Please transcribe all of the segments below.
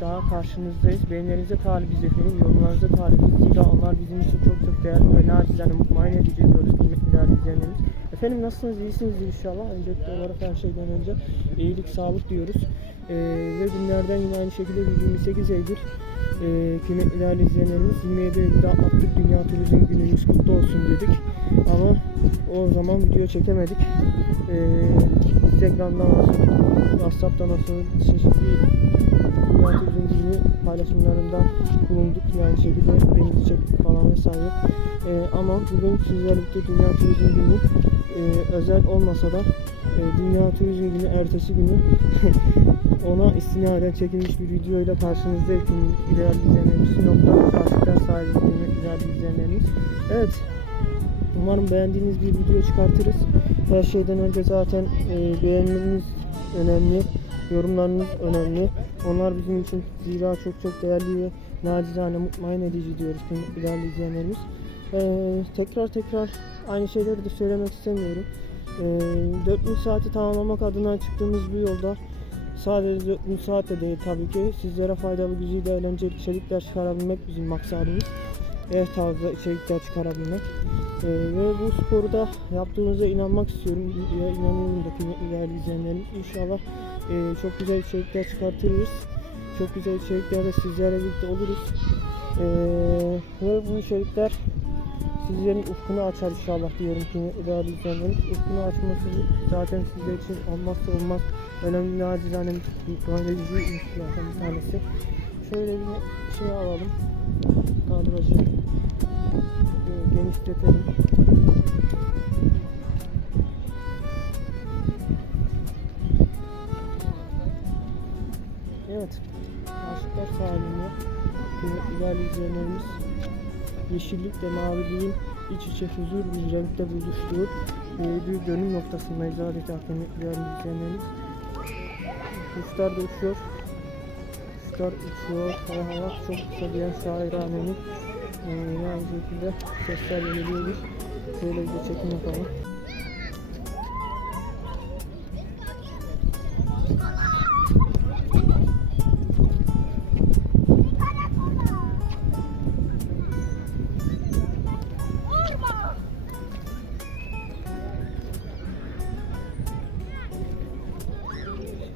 daha karşınızdayız. Beğenilerinize talibiz efendim, yorumlarınıza talibiz. Zira onlar bizim için çok çok değerli ve nacizane mutmain edici diyoruz kıymetli değerli izleyenlerimiz. Efendim nasılsınız? İyisinizdir inşallah. Öncelikle olarak her şeyden önce iyilik, sağlık diyoruz. Ee, ve günlerden yine aynı şekilde bir 28 Eylül e, kıymetli değerli izleyenlerimiz 27 Eylül'de atlattık. Dünya Turizm Günümüz kutlu olsun dedik. Ama o zaman video çekemedik. Ee, Instagram'dan olsun, WhatsApp'tan olsun çeşitli Turizm Günü paylaşımlarından bulunduk. Yani şekilde deniz çektik falan vesaire. Ee, ama bugün sizlerle Dünya Turizm Günü e, özel olmasa da e, Dünya Turizm Günü ertesi günü ona istinaden çekilmiş bir videoyla karşınızdayım. İdeal izleyenlerimiz Sinop'ta çarşıdan sahibi ideal izleyenlerimiz. Evet. Umarım beğendiğiniz bir video çıkartırız. Her şeyden önce zaten e, beğenileriniz önemli. Yorumlarınız önemli. Onlar bizim için zira çok çok değerli ve nacizane mutmain edici diyoruz kıymetli değerli izleyenlerimiz. Ee, tekrar tekrar aynı şeyleri de söylemek istemiyorum. Ee, 4000 saati tamamlamak adına çıktığımız bu yolda sadece 4000 saat de değil tabii ki sizlere faydalı, güzel, eğlenceli içerikler çıkarabilmek bizim maksadımız. Evet tarzda içerikler çıkarabilmek. Ee, ve bu sporu da yaptığınıza inanmak istiyorum. Ya inanıyorum da kıymetli değerli izleyenlerim. İnşallah e, çok güzel içerikler çıkartırız. Çok güzel içeriklerle sizlerle birlikte oluruz. Ee, ve bu içerikler sizlerin ufkunu açar inşallah diyorum kıymetli değerli izleyenlerim. Ufkunu açması zaten sizler için olmazsa olmaz önemli zaten bir tanesi. Şöyle bir şey alalım. Kadrajı genişletelim. Evet. Aşıklar sahilinde kıymetli değerli izleyenlerimiz yeşillikle maviliğin iç içe huzur bir renkte buluştuğu e, bir dönüm noktasındayız adeta kıymetli değerli izleyenlerimiz. Kuşlar da uçuyor. Kuşlar uçuyor. Hava hava çok kısa diyen şairanenin e, aynı şekilde sesler geliyordur. Şöyle bir çekim yapalım.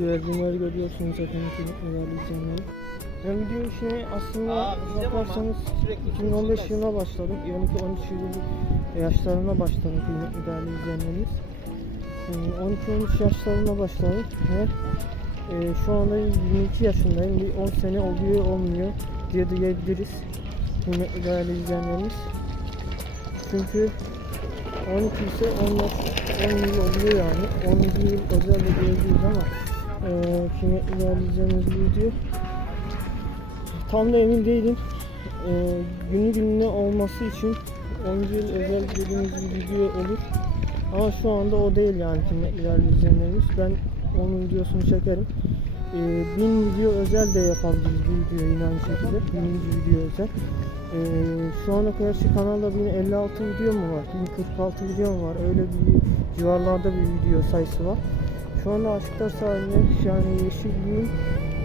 Güvercinleri görüyorsunuz efendim değerli izleyenlerim. Ben video işine aslında bakarsanız 2015 yılına başladım. 12-13 yıl yaşlarına başladım kıymetli değerli izleyenlerimiz. Ee, 12-13 yaşlarına başladım ve e, şu anda 22 yaşındayım. Bir 10 sene oluyor olmuyor diye diyebiliriz kıymetli değerli izleyenlerimiz. Çünkü 12 ise 10 yaş, 10 yıl oluyor yani. 10 yıl özel de diyebiliriz ama e, değerli izleyenlerimiz bu video. Tam da emin değilim. E, günü gününe olması için 10 yıl özel dediğimiz bir video olur. Ama şu anda o değil yani kıymetli değerli izleyenlerimiz. Ben onun videosunu çekerim. E, 1000 video özel de yapabiliriz bu videoyu yine aynı şekilde. 1000. video özel. Ee, şu ana kadar şu kanalda 1056 video mu var? 1046 video mu var? Öyle bir civarlarda bir video sayısı var. Şu anda Aşıklar sahilinde yani yeşilliğin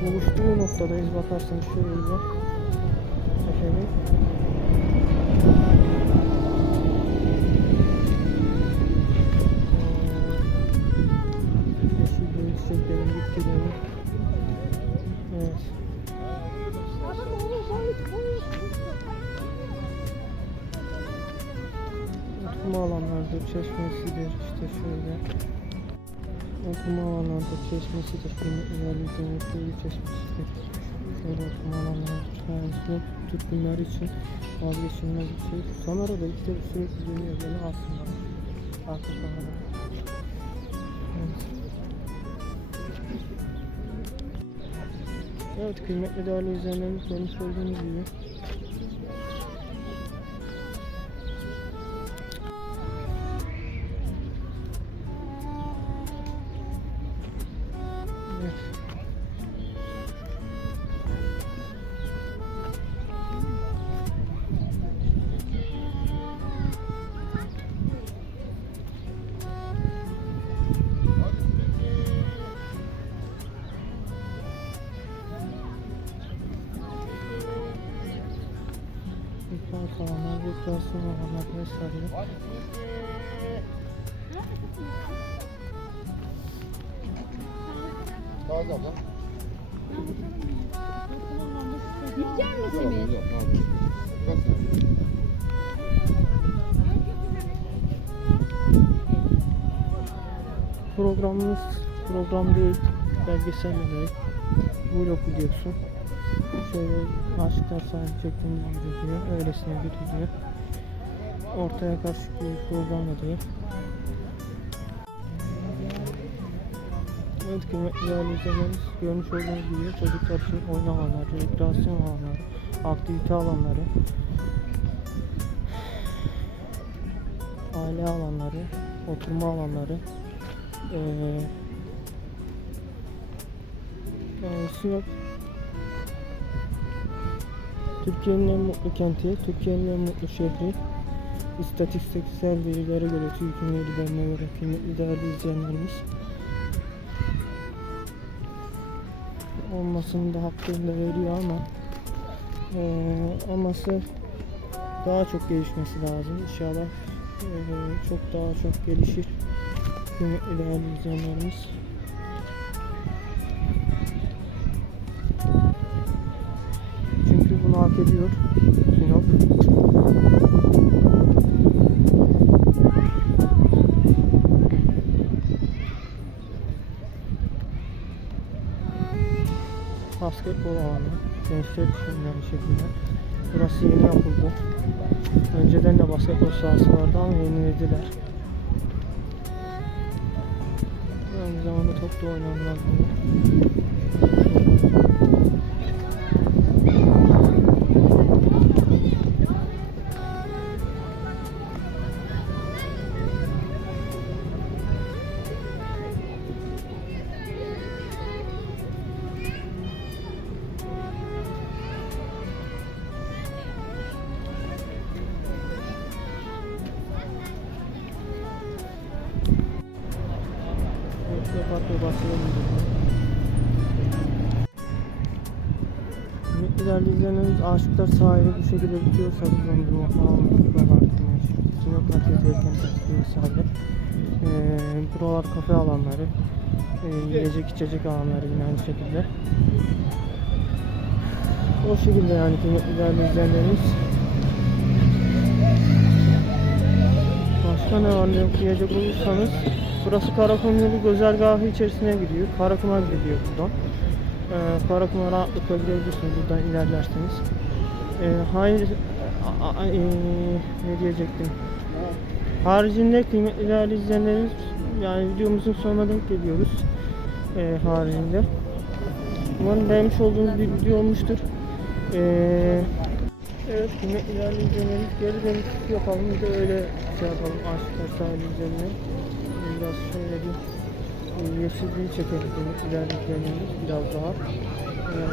buluştuğu noktadayız bakarsanız şöyle efendim. Alanlardır, çeşmesidir. İlerlediğimiz suyu çeşmesidir. Şöyle okuma alanlardır. Yani Türk günler için vazgeçilmez bir şey. Sonra da işte sürekli dönüyor beni aslında. Arka kamera. Evet. Evet kıymetli değerli izleyenlerimiz görmüş olduğunuz gibi Taze abla. Yiyecek Yok, misiniz? yok. Kaç tane? Programımız program değil, belgesel değil. Vlog biliyorsun. Şöyle aşklar sahibi çektiğimiz bir video, öylesine bir video. Ortaya karşı bir program da değil. Evet kıymetli değerli izleyenlerimiz görmüş olduğunuz gibi çocuklar için oyun alanları, rekreasyon alanları, aktivite alanları, aile alanları, oturma alanları, eee yani Sinop Türkiye'nin en mutlu kenti, Türkiye'nin en mutlu şehri. İstatistiksel verilere göre, TÜİK'in verilerine göre kıymetli değerli izleyenlerimiz. Olmasını da hakkını veriyor ama eee aması daha çok gelişmesi lazım. İnşallah eee, çok daha çok gelişir. Kıymetli değerli. Çünkü bunu hak ediyor için aynı şekilde. Burası yeni yapıldı. Önceden de basketbol sahası vardı ama yenilediler. Aynı zamanda top da oynanılabilir. Bahçeler müdürlüğü. Kıymetli değerli izleyenlerimiz aşıklar sahili bu şekilde biz onu durma falan buralar Sinop merkezi erken taksi vesaire. Ee, buralar kafe alanları, ee, yiyecek içecek alanları yine aynı şekilde. O şekilde yani kıymetli değerli izleyenlerimiz. Başka ne var ne yok diyecek olursanız Burası Karakum yolu güzergahı içerisine gidiyor. Karakum'a gidiyor buradan. Ee, Karakum'a rahatlıkla gidebilirsiniz buradan ilerlerseniz. Ee, hayır, a- a- ee, ne diyecektim? Haricinde kıymetli değerli yani videomuzun sonuna denk geliyoruz. Ee, haricinde. Umarım beğenmiş olduğunuz bir video olmuştur. Ee, evet kıymetli değerli izleyenlerimiz geri dönüş yapalım. De öyle şey yapalım. Aşıklar sahili üzerine. Biraz şöyle bir yeşilliği çekelim ilerlediklerimiz biraz daha. Ee,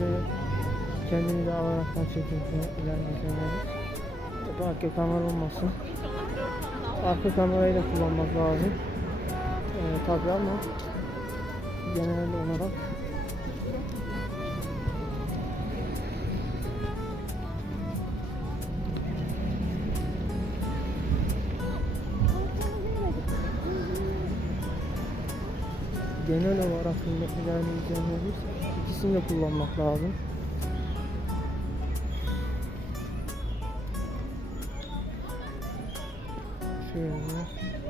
ve kendimi de alaraktan çekelim ilerlediklerimiz. Tabii arka kamera olmasın. Arka kamerayı da kullanmak lazım. Ee, tabii ama genel olarak genel olarak kıymetli izleyenlerimiz ikisini de kullanmak lazım. Şöyle.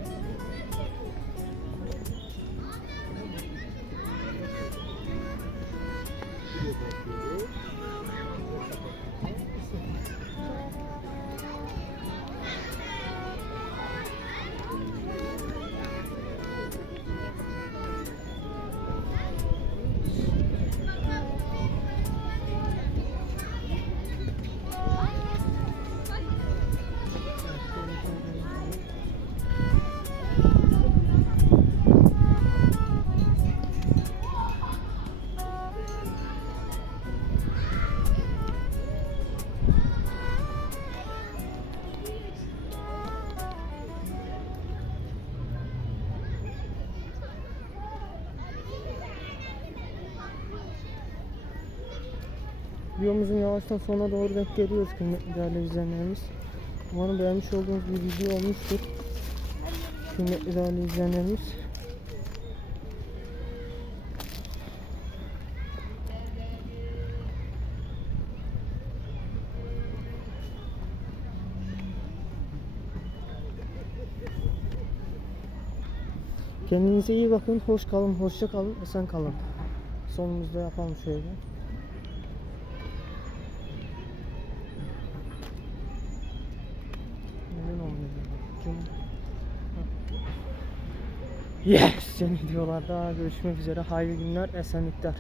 Videomuzun yavaştan sona doğru denk geliyoruz kıymetli değerli izleyenlerimiz. Umarım beğenmiş olduğunuz bir video olmuştur. Kıymetli değerli izleyenlerimiz. Kendinize iyi bakın. Hoş kalın, hoşça kalın, esen kalın. Sonumuzda yapalım şöyle. Yes! Seni diyorlar daha görüşmek üzere. Hayırlı günler, esenlikler.